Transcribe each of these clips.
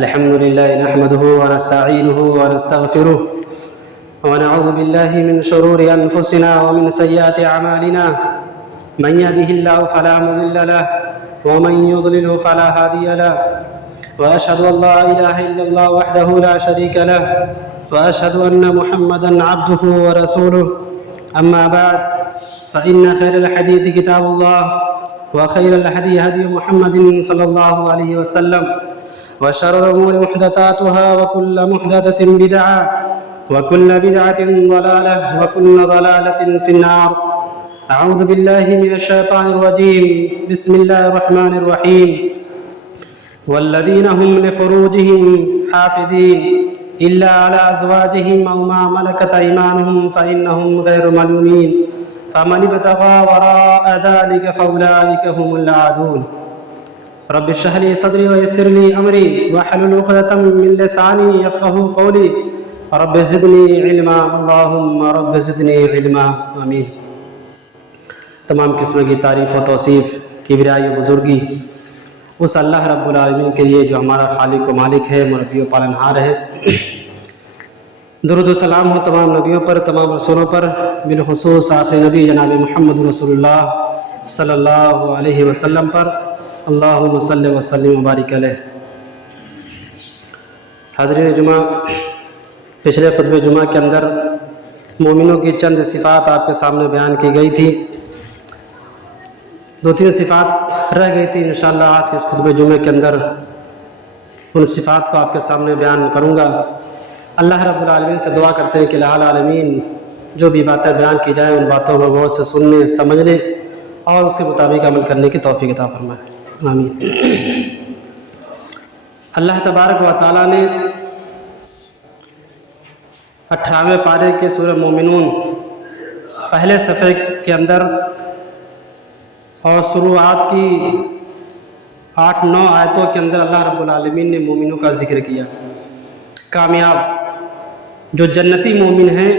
الحمد لله نحمده ونستعينه ونستغفره ونعوذ بالله من شرور أنفسنا ومن سيئات أعمالنا من يهده الله فلا مضل له ومن يضلله فلا هادي له وأشهد أن لا إله إلا الله وحده لا شريك له وأشهد أن محمدا عبده ورسوله أما بعد فإن خير الحديث كتاب الله وخير الهدي هدي محمد صلى الله عليه وسلم وشر الأمور محدثاتها وكل محدثة بدعة وكل بدعة ضلالة وكل ضلالة في النار. أعوذ بالله من الشيطان الرجيم. بسم الله الرحمن الرحيم. والذين هم لفروجهم حافظين إلا على أزواجهم أو ما ملكت أيمانهم فإنهم غير ملومين فمن ابتغى وراء ذلك فأولئك هم العادون. رب اشرح لي صدري ويسر لي أمري واحلل عقدة من لساني يفقهوا قولي رب زدني علما اللهم رب زدنی علما آمین. تمام قسم کی تعریف و توصیف کبریائی و بزرگی اس اللہ رب العالمین کے لیے جو ہمارا خالق و مالک ہے، مربی و پالنہار ہے. درود و سلام ہو تمام نبیوں پر، تمام رسولوں پر، بالخصوص آخری نبی جناب محمد رسول اللہ صلی اللہ علیہ وسلم پر. اللہم صلی وسلم وبارک علیہ. حاضرین جمعہ، پچھلے خطبہ جمعہ کے اندر مومنوں کی چند صفات آپ کے سامنے بیان کی گئی تھی. 2-3 صفات رہ گئی تھی. انشاءاللہ آج کے اس خطبہ جمعہ کے اندر ان صفات کو آپ کے سامنے بیان کروں گا. اللہ رب العالمین سے دعا کرتے ہیں کہ الہ العالمین جو بھی باتیں بیان کی جائیں ان باتوں کو غور سے سننے، سمجھنے اور اس کے مطابق عمل کرنے کی توفیق عطا فرمائے. آمین. اللہ تبارک و تعالیٰ نے 18ویں پارے کے سورہ مومنون پہلے صفحے کے اندر اور شروعات کی 8-9 آیتوں کے اندر اللہ رب العالمین نے مومنوں کا ذکر کیا. کامیاب جو جنتی مومن ہیں،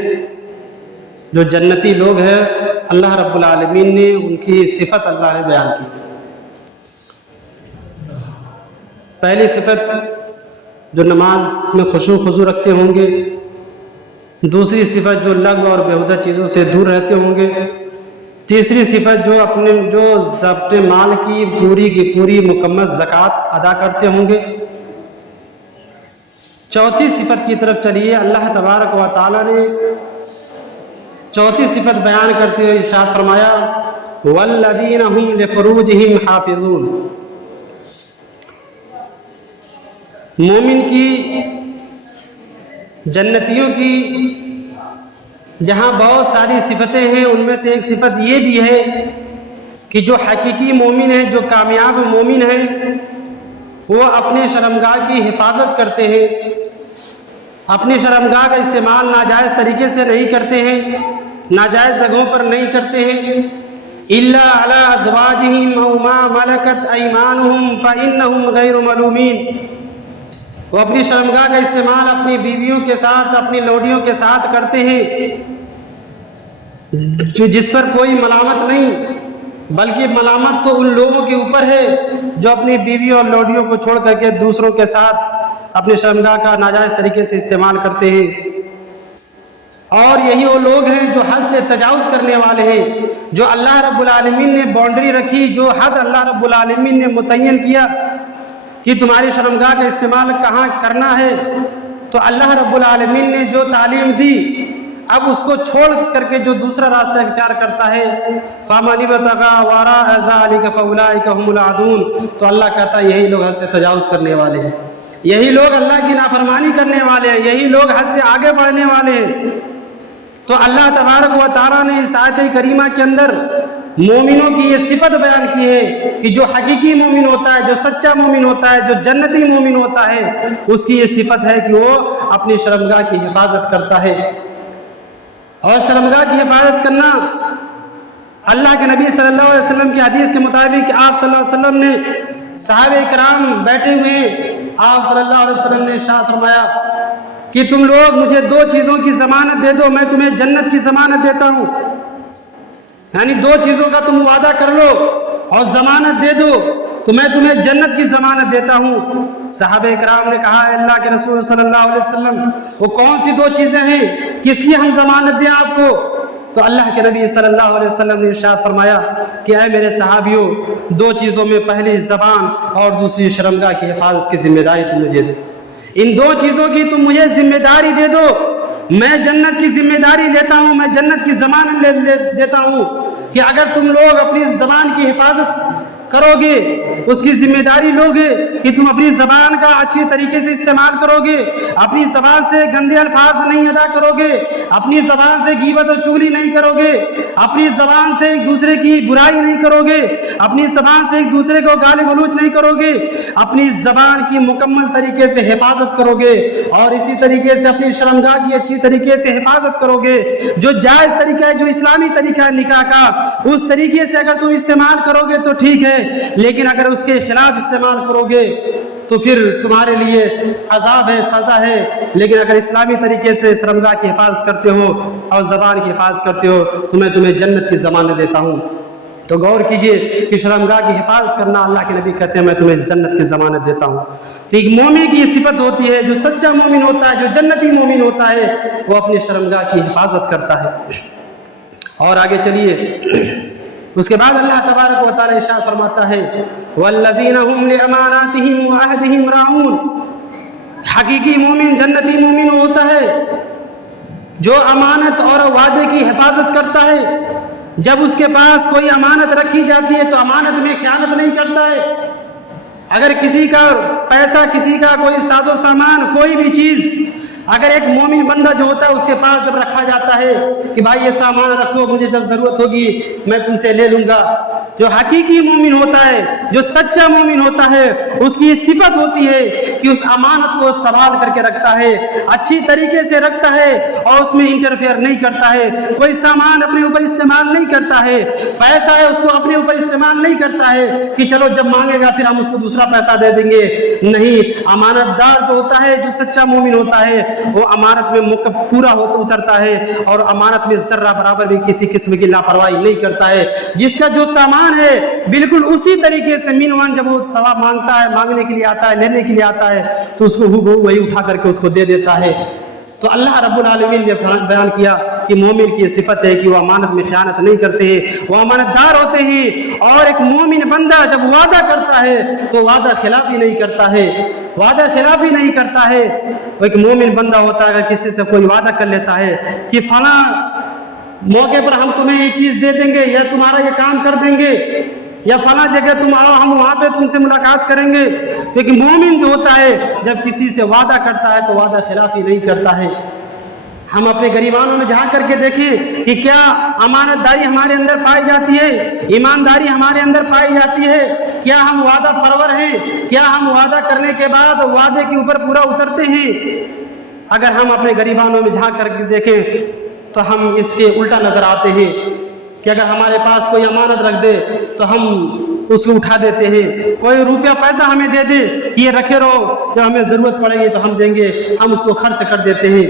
جو جنتی لوگ ہیں، اللہ رب العالمین نے ان کی صفت اللہ نے بیان کی. پہلی صفت جو نماز میں خشوع خضوع رکھتے ہوں گے. دوسری صفت جو لغو اور بیہودہ چیزوں سے دور رہتے ہوں گے. تیسری صفت جو اپنے مال کی پوری مکمل زکوٰۃ ادا کرتے ہوں گے. چوتھی صفت کی طرف چلیے. اللہ تبارک و تعالیٰ نے چوتھی صفت بیان کرتے ہوئے ارشاد فرمایا والذین هم لفروجهم حافظون. مومن کی، جنتیوں کی جہاں بہت ساری صفتیں ہیں، ان میں سے ایک صفت یہ بھی ہے کہ جو حقیقی مومن ہیں، جو کامیاب مومن ہیں، وہ اپنے شرمگاہ کی حفاظت کرتے ہیں. اپنی شرمگاہ کا استعمال ناجائز طریقے سے نہیں کرتے ہیں، ناجائز جگہوں پر نہیں کرتے ہیں. الا علی ازواجہم او ما ملکت ایمانہم فانہم غیر ملومین. وہ اپنی شرمگاہ کا استعمال اپنی بیویوں کے ساتھ، اپنی لوڈیوں کے ساتھ کرتے ہیں جس پر کوئی ملامت نہیں، بلکہ ملامت تو ان لوگوں کے اوپر ہے جو اپنی بیویوں اور لوڈیوں کو چھوڑ کر کے دوسروں کے ساتھ اپنی شرمگاہ کا ناجائز طریقے سے استعمال کرتے ہیں. اور یہی وہ لوگ ہیں جو حد سے تجاوز کرنے والے ہیں. جو اللہ رب العالمین نے باؤنڈری رکھی، جو حد اللہ رب العالمین نے متعین کیا کہ تمہاری شرمگاہ کا استعمال کہاں کرنا ہے، تو اللہ رب العالمین نے جو تعلیم دی، اب اس کو چھوڑ کر کے جو دوسرا راستہ اختیار کرتا ہے فَمَنِ ابْتَغَىٰ وَرَاءَ ذَٰلِكَ فَأُولَٰئِكَ هُمُ الْعَادُونَ. تو اللہ کہتا ہے یہی لوگ حد سے تجاوز کرنے والے ہیں، یہی لوگ اللہ کی نافرمانی کرنے والے ہیں، یہی لوگ حد سے آگے بڑھنے والے ہیں. تو اللہ تبارک و تعالیٰ نے اس آیت کریمہ کے اندر مومنوں کی یہ صفت بیان کی ہے کہ جو حقیقی مومن ہوتا ہے، جو سچا مومن ہوتا ہے، جو جنتی مومن ہوتا ہے، اس کی یہ صفت ہے کہ وہ اپنی شرمگاہ کی حفاظت کرتا ہے. اور شرمگاہ کی حفاظت کرنا اللہ کے نبی صلی اللہ علیہ وسلم کی حدیث کے مطابق آپ صلی اللہ علیہ وسلم نے صحابہ کرام بیٹھے ہوئے ہیں، آپ صلی اللہ علیہ وسلم نے ارشاد فرمایا کہ تم لوگ مجھے 2 چیزوں کی ضمانت دے دو، میں تمہیں جنت کی ضمانت دیتا ہوں. یعنی 2 چیزوں کا تم وعدہ کر لو اور ضمانت دے دو. تو میں تمہیں جنت کی ضمانت دیتا ہوں۔ صحابہ کرام نے کہا اے اللہ کے رسول صلی اللہ علیہ وسلم وہ کون سی دو چیزیں ہیں، کس کی ہم ضمانت دیں آپ کو؟ تو اللہ کے نبی صلی اللہ علیہ وسلم نے ارشاد فرمایا کہ اے میرے صحابیوں، دو چیزوں میں پہلی زبان اور دوسری شرمگاہ کی حفاظت کی ذمہ داری تم مجھے دو، ان دو چیزوں کی تم مجھے ذمہ داری دے دو، میں جنت کی ذمہ داری لیتا ہوں، میں جنت کی ضمانت دیتا ہوں کہ اگر تم لوگ اپنی زبان کی حفاظت کرو گے، اس کی ذمہ داری لو گے کہ تم اپنی زبان کا اچھی طریقے سے استعمال کرو گے، اپنی زبان سے گندے الفاظ نہیں ادا کرو گے، اپنی زبان سے غیبت و چغلی نہیں کرو گے، اپنی زبان سے ایک دوسرے کی برائی نہیں کرو گے، اپنی زبان سے ایک دوسرے کو گالی گلوچ نہیں کرو گے، اپنی زبان کی مکمل طریقے سے حفاظت کرو گے، اور اسی طریقے سے اپنی شرمگاہ کی اچھی طریقے سے حفاظت کرو گے۔ جو جائز طریقہ ہے، جو اسلامی طریقہ ہے نکاح کا، اس طریقے سے اگر تم استعمال کرو گے تو ٹھیک ہے، لیکن اگر اس کے خلاف استعمال کرو گے تو پھر تمہارے لیے عذاب ہے، سزا ہے۔ لیکن اگر اسلامی طریقے سے شرمگاہ کی حفاظت کرتے ہو اور زبان کی حفاظت کرتے ہو تو میں تمہیں جنت کی ضمانت دیتا ہوں۔ تو غور کیجئے کہ شرمگاہ کی حفاظت کرنا، اللہ کے نبی کہتے ہیں میں تمہیں جنت کی ضمانت دیتا ہوں۔ تو ایک مومن کی یہ صفت ہوتی ہے، جو سچا مومن ہوتا ہے، جو جنتی مومن ہوتا ہے، وہ اپنی شرمگاہ کی حفاظت کرتا ہے۔ اور آگے چلیے، اس کے بعد اللہ تبارک و تعالی ارشاد فرماتا ہے والذین هم لاماناتهم وعهدهم راعون، حقیقی مومن، جنتی مومن ہوتا ہے جو امانت اور وعدے کی حفاظت کرتا ہے۔ جب اس کے پاس کوئی امانت رکھی جاتی ہے تو امانت میں خیانت نہیں کرتا ہے۔ اگر کسی کا پیسہ، کسی کا کوئی ساز و سامان، کوئی بھی چیز اگر ایک مومن بندہ جو ہوتا ہے اس کے پاس جب رکھا جاتا ہے کہ بھائی یہ سامان رکھو، مجھے جب ضرورت ہوگی میں تم سے لے لوں گا، جو حقیقی مومن ہوتا ہے، جو سچا مومن ہوتا ہے، اس کی یہ صفت ہوتی ہے کہ اس امانت کو سنبھال کر کے رکھتا ہے، اچھی طریقے سے رکھتا ہے اور اس میں انٹرفیئر نہیں کرتا ہے، کوئی سامان اپنے اوپر استعمال نہیں کرتا ہے، پیسہ ہے اس کو اپنے اوپر استعمال نہیں کرتا ہے کہ چلو جب مانگے گا پھر ہم اس کو دوسرا پیسہ دے دیں گے۔ نہیں، امانت دار جو ہوتا ہے، جو سچا مومن ہوتا ہے، وہ امانت میں پورا اترتا ہے اور امانت میں ذرہ برابر بھی کسی قسم کی لاپرواہی نہیں کرتا ہے۔ جس کا جو سامان ہے بالکل اسی طریقے سے مینوان جب وہ ثواب مانگتا ہے، مانگنے کے لیے آتا ہے، لینے کے لیے آتا ہے تو اس کو وہی اٹھا کر کے اس کو دے دیتا ہے۔ تو اللہ رب العالمین نے بیان کیا کہ مومن کی یہ صفت ہے کہ وہ امانت میں خیانت نہیں کرتے ہیں، وہ امانت دار ہوتے ہیں، اور ایک مومن بندہ جب وعدہ کرتا ہے تو وعدہ خلافی نہیں کرتا ہے، وعدہ خلافی نہیں کرتا ہے۔ ایک مومن بندہ ہوتا ہے اگر کسی سے کوئی وعدہ کر لیتا ہے کہ فلاں موقع پر ہم تمہیں یہ چیز دے دیں گے یا تمہارا یہ کام کر دیں گے یا فلاں جگہ تم آؤ ہم وہاں پہ تم سے ملاقات کریں گے، تو ایک مومن جو ہوتا ہے جب کسی سے وعدہ کرتا ہے تو وعدہ خلافی نہیں کرتا ہے۔ ہم اپنے گریبانوں میں جھانک کر کے دیکھیں کہ کیا امانت داری ہمارے اندر پائی جاتی ہے، ایمانداری ہمارے اندر پائی جاتی ہے، کیا ہم وعدہ پرور ہیں، کیا ہم وعدہ کرنے کے بعد وعدے کے اوپر پورا اترتے ہیں؟ اگر ہم اپنے گریبانوں میں جھانک کر کے دیکھیں تو ہم اس کے الٹا نظر آتے ہیں کہ اگر ہمارے پاس کوئی امانت رکھ دے تو ہم اس کو اٹھا دیتے ہیں، کوئی روپیہ پیسہ ہمیں دے دے کہ یہ رکھے رہو، جب ہمیں ضرورت پڑے گی تو ہم دیں گے، ہم اس کو خرچ کر دیتے ہیں۔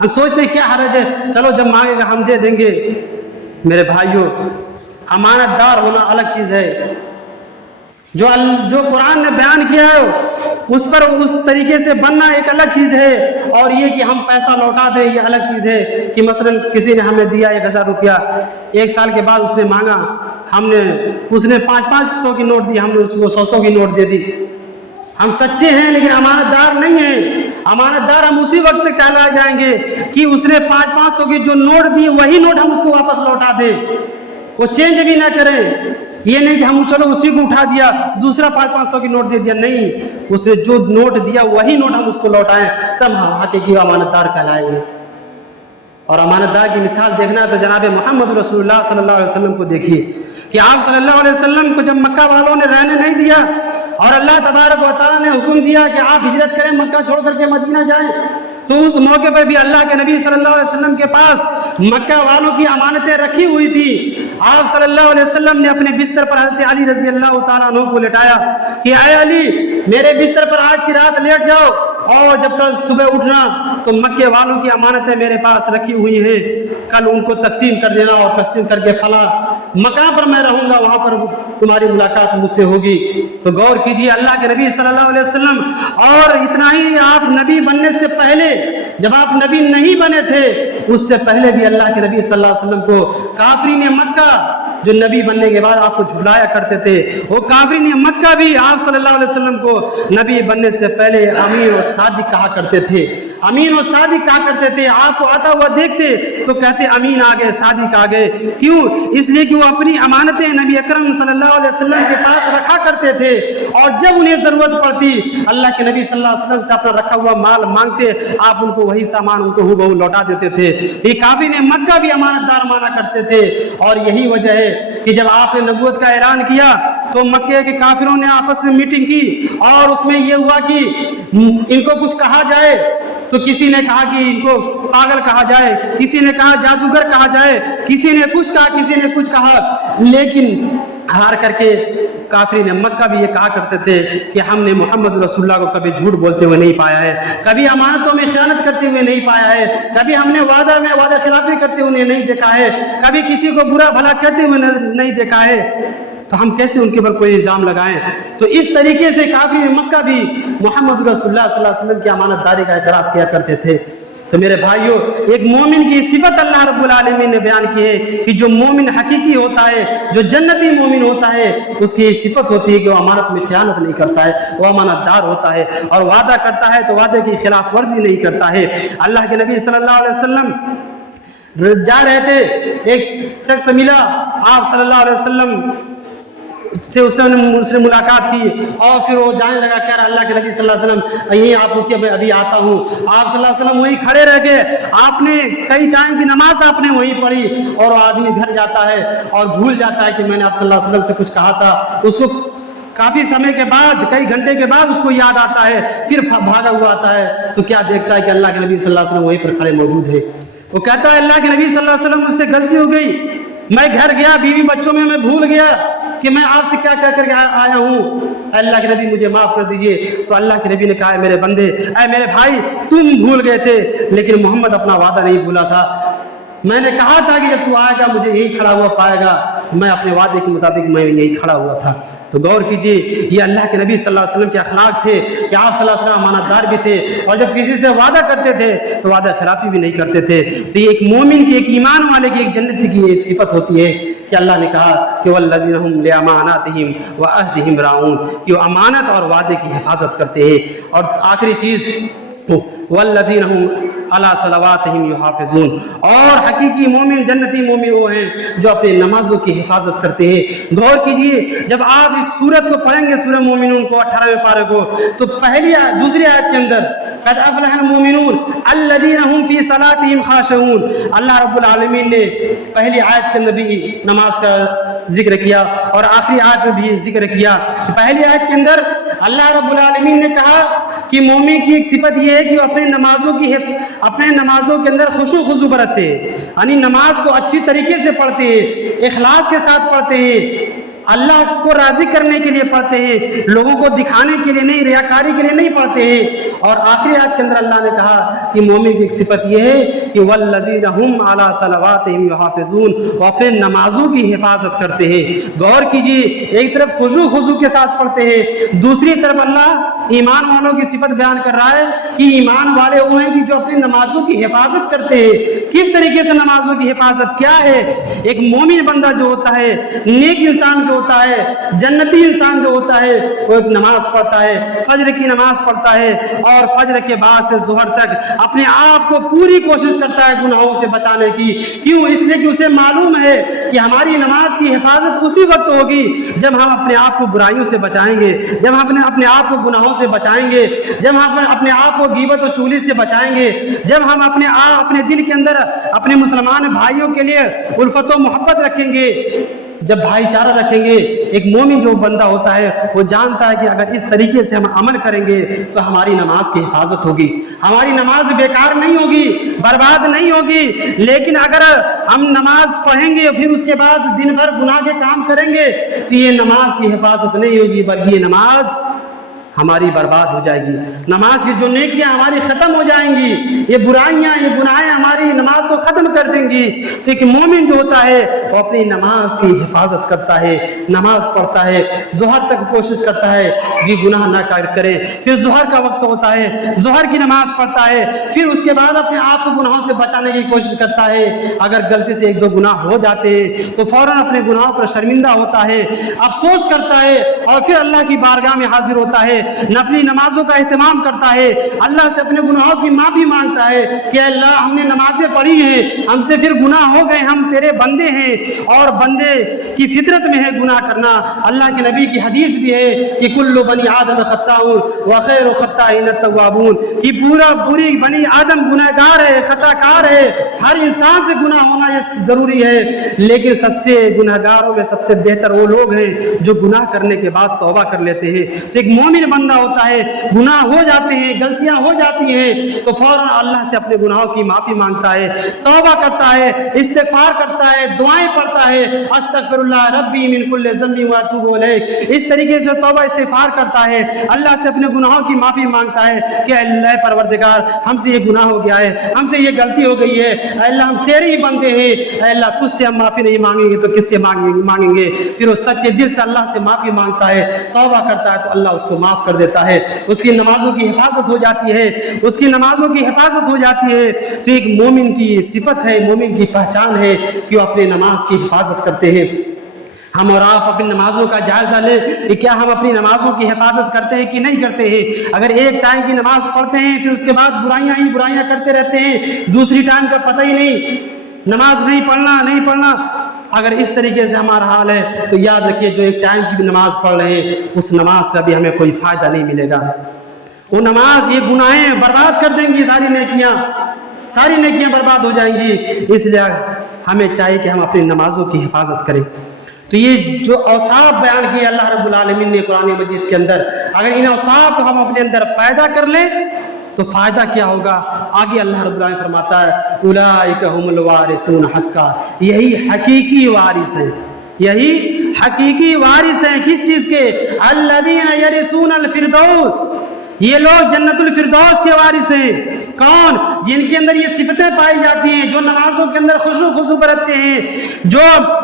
ہم سوچتے ہیں کیا حرج ہے، چلو جب مانگے گا ہم دے دیں گے۔ میرے بھائیوں، امانت دار ہونا الگ چیز ہے، جو قرآن نے بیان کیا ہے اس پر اس طریقے سے بننا ایک الگ چیز ہے، اور یہ کہ ہم پیسہ لوٹا دیں یہ الگ چیز ہے۔ کہ مثلا کسی نے ہمیں دیا 1000 روپیہ، 1 سال کے بعد اس نے مانگا، اس نے 500 کی نوٹ دی، ہم نے اس کو 100 کی نوٹ دے دی۔ ہم سچے ہیں لیکن امانت دار نہیں ہیں۔ امانت دار ہم اسی وقت کہلائے جائیں گے کہ اس نے 500 کی جو نوٹ دی وہی نوٹ ہم اس کو واپس لوٹا دیں، وہ چینج بھی نہ کریں۔ یہ نہیں کہ ہم چلو اسی کو اٹھا دیا، دوسرا 500 کی نوٹ دے دیا، نہیں، اس نے جو نوٹ دیا وہی نوٹ ہم اس کو لوٹائیں، تب ہم حقیقی امانت دار کہلائیں گے۔ اور امانت دار کی مثال دیکھنا ہے تو جناب محمد رسول اللہ صلی اللہ علیہ وسلم کو دیکھیے کہ آپ صلی اللہ علیہ وسلم کو جب مکہ والوں نے رہنے نہیں دیا اور اللہ تبارک و تعالیٰ نے حکم دیا کہ آپ ہجرت کریں، مکہ چھوڑ کر کے مدینہ جائیں، تو اس موقع پر بھی اللہ کے نبی صلی اللہ علیہ وسلم کے پاس مکہ والوں کی امانتیں رکھی ہوئی تھی۔ آپ صلی اللہ علیہ وسلم نے اپنے بستر پر حضرت علی رضی اللہ تعالیٰ عنہ کو لٹایا کہ اے علی، میرے بستر پر آج کی رات لیٹ جاؤ اور جب کل صبح اٹھنا تو مکے والوں کی امانتیں میرے پاس رکھی ہوئی ہیں، کل ان کو تقسیم کر دینا اور تقسیم کر کے فلاں مکان پر میں رہوں گا، وہاں پر تمہاری ملاقات مجھ سے ہوگی۔ تو غور کیجیے اللہ کے نبی صلی اللہ علیہ وسلم، اور اتنا ہی آپ نبی بننے سے پہلے، جب آپ نبی نہیں بنے تھے اس سے پہلے بھی اللہ کے نبی صلی اللہ علیہ وسلم کو کافرین مکہ جو نبی بننے کے بعد آپ کو جھٹلایا کرتے تھے، وہ کافرین مکہ بھی آپ صلی اللہ علیہ وسلم کو نبی بننے سے پہلے امین و صادق کہا کرتے تھے، امین و صادق کہا کرتے تھے۔ آپ کو آتا ہوا دیکھتے تو کہتے امین آ گئے، صادق آ گئے۔ کیوں؟ اس لیے کہ وہ اپنی امانتیں نبی اکرم صلی اللہ علیہ وسلم کے پاس رکھا کرتے تھے، اور جب انہیں ضرورت پڑتی اللہ کے نبی صلی اللہ علیہ وسلم سے اپنا رکھا ہوا مال مانگتے، آپ ان کو وہی سامان ان کو ہو بہو لوٹا دیتے تھے۔ یہ کافرین مکہ بھی امانت دار مانا کرتے تھے، اور یہی وجہ ہے کہ جب آپ نے نبوت کا اعلان کیا تو مکے کے کافروں نے آپس میں میٹنگ کی، اور اس میں یہ ہوا کہ ان کو کچھ کہا جائے تو کسی نے کہا کہ ان کو پاگل کہا جائے، کسی نے کہا جادوگر کہا جائے، کسی نے کچھ کہا، کسی نے کچھ کہا، لیکن ہار کر کے کافرین مکہ بھی یہ کہا کرتے تھے کہ ہم نے محمد رسول اللہ کو کبھی جھوٹ بولتے ہوئے نہیں پایا ہے، کبھی امانتوں میں خیانت کرتے ہوئے نہیں پایا ہے، کبھی ہم نے وعدہ خلافی کرتے ہوئے نہیں دیکھا ہے، کبھی کسی کو برا بھلا کہتے ہوئے نہیں دیکھا ہے، تو ہم کیسے ان کے اوپر کوئی الزام لگائیں؟ تو اس طریقے سے کافرین مکہ بھی محمد رسول اللہ صلی اللہ علیہ وسلم کی امانت داری کا اعتراف کیا کرتے تھے۔ تو میرے بھائیوں، ایک مومن کی صفت اللہ رب العالمین نے بیان کی ہے کہ جو مومن حقیقی ہوتا ہے، جو جنتی مومن ہوتا ہے، اس کی یہ صفت ہوتی ہے کہ وہ امانت میں خیانت نہیں کرتا ہے، وہ امانت دار ہوتا ہے، اور وعدہ کرتا ہے تو وعدے کی خلاف ورزی نہیں کرتا ہے۔ اللہ کے نبی صلی اللہ علیہ وسلم جا رہے تھے، ایک شخص ملا، آپ صلی اللہ علیہ وسلم سے اس نے ملاقات کی، اور پھر وہ جانے لگا، کہہ رہا اللہ کے نبی صلی اللہ علیہ وسلم یہیں آپ رکیے، میں ابھی آتا ہوں۔ آپ صلی اللہ علیہ وسلم وہیں کھڑے رہ گئے، آپ نے کئی ٹائم کی نماز آپ نے وہیں پڑھی، اور وہ آدمی گھر جاتا ہے اور بھول جاتا ہے کہ میں نے آپ صلی اللہ علیہ وسلم سے کچھ کہا تھا۔ اس کو کافی سمے کے بعد، کئی گھنٹے کے بعد اس کو یاد آتا ہے، پھر بھاگا ہوا آتا ہے تو کیا دیکھتا ہے کہ اللہ کے نبی صلی اللہ علیہ وسلم وہیں پر کھڑے موجود ہے۔ وہ کہتا ہے اللہ کے نبی صلی اللہ علیہ وسلم مجھ سے غلطی ہو گئی، میں گھر گیا، بیوی بچوں میں بھول گیا کہ میں آپ سے کیا کہہ کر کے آیا ہوں، اللہ کے نبی مجھے معاف کر دیجئے۔ تو اللہ کے نبی نے کہا، میرے بندے، اے میرے بھائی، تم بھول گئے تھے لیکن محمد اپنا وعدہ نہیں بھولا تھا۔ میں نے کہا تھا کہ جب تو آئے گا مجھے یہی کھڑا ہوا پائے گا، میں اپنے وعدے کے مطابق میں یہی کھڑا ہوا تھا۔ تو غور کیجئے، یہ اللہ کے نبی صلی اللہ علیہ وسلم کے اخلاق تھے کہ آپ صلی اللہ علیہ وسلم امانت دار بھی تھے، اور جب کسی سے وعدہ کرتے تھے تو وعدہ خلافی بھی نہیں کرتے تھے۔ تو یہ ایک مومن کی، ایک ایمان والے کی، ایک جنتی کی یہ صفت ہوتی ہے کہ اللہ نے کہا کہ والذین ہم لاماناتہم وعہدہم راعون، کہ وہ امانت اور وعدے کی حفاظت کرتے ہیں۔ اور آخری چیز والذین ہم علی صلواتہم یحافظون، اور حقیقی مومن، جنتی مومن وہ ہیں جو اپنے نمازوں کی حفاظت کرتے ہیں۔ غور کیجئے، جب آپ اس سورت کو پڑھیں گے، سورہ مومنون کو 18ویں پارے کو، تو دوسری آیت کے اندر قد افلح المومنون الذین هم فی صلاتہم خاشعون، اللہ رب العالمین نے پہلی آیت کے اندر بھی نماز کا ذکر کیا اور آخری آیت میں بھی ذکر کیا۔ پہلی آیت کے اندر اللہ رب العالمین نے کہا کہ مومن کی ایک صفت یہ ہے کہ وہ اپنے نمازوں کے اندر خضوع برتتے ہیں، یعنی نماز کو اچھی طریقے سے پڑھتے ہیں، اخلاص کے ساتھ پڑھتے ہیں، اللہ کو راضی کرنے کے لیے پڑھتے ہیں، لوگوں کو دکھانے کے لیے نہیں، ریاکاری کے لیے نہیں پڑھتے ہیں۔ اور آخری آیت کے اندر اللہ نے کہا کہ مومن کی ایک صفت یہ ہے کہ والذین هم علی صلواتہم یحافظون، وہ اپنے نمازوں کی حفاظت کرتے ہیں۔ غور کیجیے، ایک طرف خضوع کے ساتھ پڑھتے ہیں، دوسری طرف اللہ ایمان والوں کی صفت بیان کر رہا ہے کہ ایمان والے وہ ہیں کہ جو اپنی نمازوں کی حفاظت کرتے ہیں۔ کس طریقے سے نمازوں کی حفاظت کیا ہے؟ ایک مومن بندہ جو ہوتا ہے، نیک انسان جو ہوتا ہے، جنتی انسان جو ہوتا ہے، وہ ایک نماز پڑھتا ہے، فجر کی نماز پڑھتا ہے، اور فجر کے بعد سے ظہر تک اپنے آپ کو پوری کوشش کرتا ہے گناہوں سے بچانے کی۔ کیوں؟ اس لیے کہ اسے معلوم ہے کہ ہماری نماز کی حفاظت اسی وقت ہوگی جب ہم اپنے آپ کو برائیوں سے بچائیں گے، جب ہم اپنے آپ کو گناہوں سے بچائیں گے، جب ہم اپنے آپ کو غیبت و چغلی سے بچائیں گے، جب ہم اپنے دل کے اندر اپنے مسلمان بھائیوں کے لیے الفت و محبت رکھیں گے، جب بھائی چارہ رکھیں گے۔ ایک مومن جو بندہ ہوتا ہے وہ جانتا ہے کہ اگر اس طریقے سے ہم عمل کریں گے تو ہماری نماز کی حفاظت ہوگی، ہماری نماز بیکار نہیں ہوگی، برباد نہیں ہوگی۔ لیکن اگر ہم نماز پڑھیں گے پھر اس کے بعد دن بھر گناہ کے کام کریں گے تو یہ نماز کی حفاظت نہیں ہوگی، بلکہ یہ نماز ہماری برباد ہو جائے گی، نماز کی جو نیکیاں ہماری ختم ہو جائیں گی، یہ برائیاں یہ گناہیں ہماری نماز کو ختم کر دیں گی۔ تو ایک مومن جو ہوتا ہے وہ اپنی نماز کی حفاظت کرتا ہے، نماز پڑھتا ہے، ظہر تک کوشش کرتا ہے کہ گناہ نہ کرے، پھر ظہر کا وقت ہوتا ہے ظہر کی نماز پڑھتا ہے، پھر اس کے بعد اپنے آپ کو گناہوں سے بچانے کی کوشش کرتا ہے۔ اگر غلطی سے ایک دو گناہ ہو جاتے ہیں تو فوراً اپنے گناہوں پر شرمندہ ہوتا ہے، افسوس کرتا ہے، اور پھر اللہ کی بارگاہ میں حاضر ہوتا ہے، نفلی نمازوں کا اہتمام کرتا ہے، اللہ سے اپنے گناہوں کی معافی مانگتا ہے کہ اللہ ہم نے نمازیں پڑھی ہیں، ہم سے پھر گناہ ہو گئے، ہم تیرے بندے ہیں، اور بندے کی فطرت میں ہے گناہ کرنا۔ اللہ کے نبی کی حدیث بھی ہے کہ کل بنی آدم خطاؤن وخیر الخطائین التوابون، کہ پوری بنی آدم گناہگار ہے، خطا کار ہے، ہر انسان سے گناہ ہونا یہ ضروری ہے، لیکن سب سے گناہگاروں میں سب سے بہتر وہ لوگ ہیں جو گناہ کرنے کے بعد توبہ کر لیتے ہیں۔ تو ایک مومن بندہ ہوتا ہے، گناہ ہو جاتے ہیں، غلطیاں ہو جاتی ہیں تو فوراً اللہ سے اپنے گناہوں کی معافی مانگتا ہے، توبہ کرتا ہے، استغفار کرتا ہے، دعائیں پڑھتا ہے، استغفر اللہ ربی من کل ذنب واتوب الیہ، اس طریقے سے توبہ استغفار کرتا ہے، اللہ سے اپنے گناہوں کی معافی مانگتا ہے کہ اللہ پروردگار ہم سے یہ گناہ ہو گیا ہے، ہم سے یہ غلطی ہو گئی ہے، اے اللہ ہم تیرے ہی بندے ہیں، اے اللہ تجھ سے ہم معافی نہیں مانگیں گے تو کس سے مانگیں گے؟ پھر وہ سچے دل سے اللہ سے معافی مانگتا ہے، توبہ کرتا ہے تو اللہ اس کو معاف کر دیتا ہے، اس کی نمازوں کی حفاظت ہو جاتی ہے، اس کی نمازوں کی حفاظت ہو جاتی ہے۔ تو ایک مومن کی صفت ہے، مومن کی پہچان ہے کہ وہ اپنے نماز کی حفاظت کرتے ہیں۔ ہم اور آپ اپنی نمازوں کا جائزہ لیں کہ کیا ہم اپنی نمازوں کی حفاظت کرتے ہیں کہ نہیں کرتے ہیں۔ اگر ایک ٹائم کی نماز پڑھتے ہیں پھر اس کے بعد برائیاں ہی برائیاں کرتے رہتے ہیں، دوسری ٹائم کا پتہ ہی نہیں، نماز نہیں پڑھنا، اگر اس طریقے سے ہمارا حال ہے تو یاد رکھیے جو ایک ٹائم کی بھی نماز پڑھ رہے ہیں اس نماز کا بھی ہمیں کوئی فائدہ نہیں ملے گا، وہ نماز یہ گناہیں برباد کر دیں گی، ساری نیکیاں برباد ہو جائیں گی۔ اس لیے ہمیں چاہیے کہ ہم اپنی نمازوں کی حفاظت کریں۔ تو یہ جو اوصاف بیان کیے اللہ رب العالمین نے قرآن مجید کے اندر، اگر ان اوصاف کو ہم اپنے اندر پیدا کر لیں تو فائدہ کیا ہوگا؟ آگے اللہ رب العالمین فرماتا ہے اولئک هم الوارثون حقا، یہی حقیقی وارث ہیں، یہی حقیقی وارث ہیں کس چیز کے؟ الذین یرثون الفردوس، یہ لوگ جنت الفردوس کے وارث ہیں۔ کون؟ جن کے اندر یہ صفتیں پائی جاتی ہیں، جو نمازوں کے اندر خضوع برتتے ہیں، جو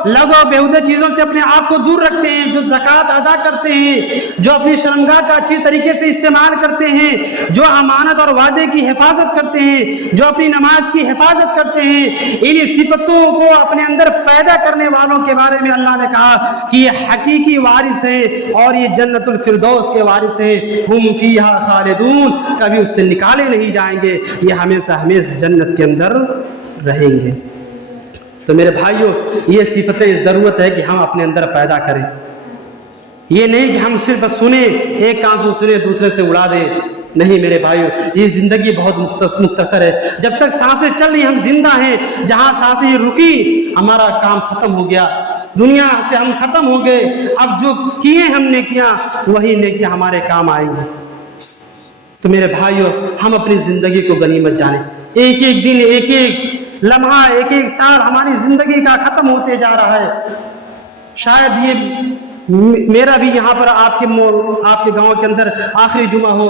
لغو بیہودہ چیزوں سے اپنے آپ کو دور رکھتے ہیں، جو زکوٰۃ ادا کرتے ہیں، جو اپنی شرمگاہ کا اچھی طریقے سے استعمال کرتے ہیں، جو امانت اور وعدے کی حفاظت کرتے ہیں، جو اپنی نماز کی حفاظت کرتے ہیں، ان صفتوں کو اپنے اندر پیدا کرنے والوں کے بارے میں اللہ نے کہا کہ یہ حقیقی وارث ہیں اور یہ جنت الفردوس کے وارث ہیں، ہم فیہا خالدون، کبھی اس سے نکالے نہیں جائیں گے، یہ ہمیشہ جنت کے اندر رہیں گے۔ تو میرے بھائیوں یہ صفتیں ضرورت ہے کہ ہم اپنے اندر پیدا کریں، یہ نہیں کہ ہم صرف سنیں، ایک کان سے سنیں دوسرے سے اڑا دیں، نہیں میرے بھائیوں، یہ زندگی بہت مختصر ہے، جب تک سانسیں چل رہی ہم زندہ ہیں، جہاں سانسیں رکی ہمارا کام ختم ہو گیا، دنیا سے ہم ختم ہو گئے، اب جو کیے ہم نے کیا وہی نیکیاں ہمارے کام آئیں گی۔ تو میرے بھائیوں ہم اپنی زندگی کو غنیمت جانیں، ایک ایک دن، ایک ایک لمحہ، ایک ایک سال ہماری زندگی کا ختم ہوتے جا رہا ہے۔ شاید یہ میرا بھی یہاں پر آپ کے گاؤں کے اندر آخری جمعہ ہو،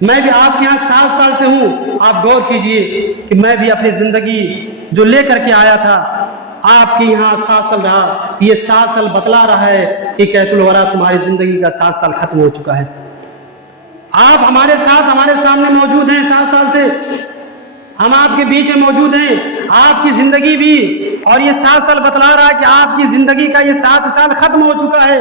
میں بھی آپ کے یہاں 7 سال سے ہوں، آپ غور کیجئے کہ میں بھی اپنی زندگی جو لے کر کے آیا تھا آپ کے یہاں 7 سال رہا، یہ 7 سال بتلا رہا ہے کہ کیف الورا تمہاری زندگی کا 7 سال ختم ہو چکا ہے۔ آپ ہمارے ساتھ ہمارے سامنے موجود ہیں، 7 سال تھے، ہم آپ کے بیچ میں موجود ہیں، آپ کی زندگی بھی، اور یہ 7 سال بتلا رہا ہے کہ آپ کی زندگی کا یہ 7 سال ختم ہو چکا ہے۔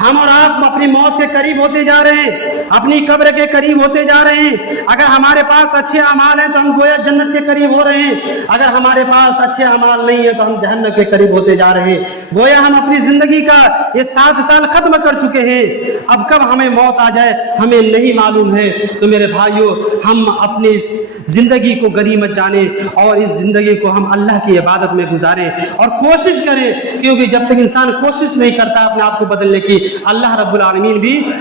ہم اور آپ اپنی موت کے قریب ہوتے جا رہے ہیں، اپنی قبر کے قریب ہوتے جا رہے ہیں۔ اگر ہمارے پاس اچھے اعمال ہیں تو ہم گویا جنت کے قریب ہو رہے ہیں، اگر ہمارے پاس اچھے اعمال نہیں ہیں تو ہم جہنم کے قریب ہوتے جا رہے ہیں، گویا ہم اپنی زندگی کا یہ 7 سال ختم کر چکے ہیں، اب کب ہمیں موت آ جائے ہمیں نہیں معلوم ہے۔ تو میرے بھائیوں ہم اپنی اس زندگی کو غنیمت جانیں اور اس زندگی کو ہم اللہ کی عبادت میں گزاریں اور کوشش کریں، کیونکہ جب تک انسان کوشش نہیں کرتا اپنے آپ کو بدلنے کی، اللہ رب العالمین بھی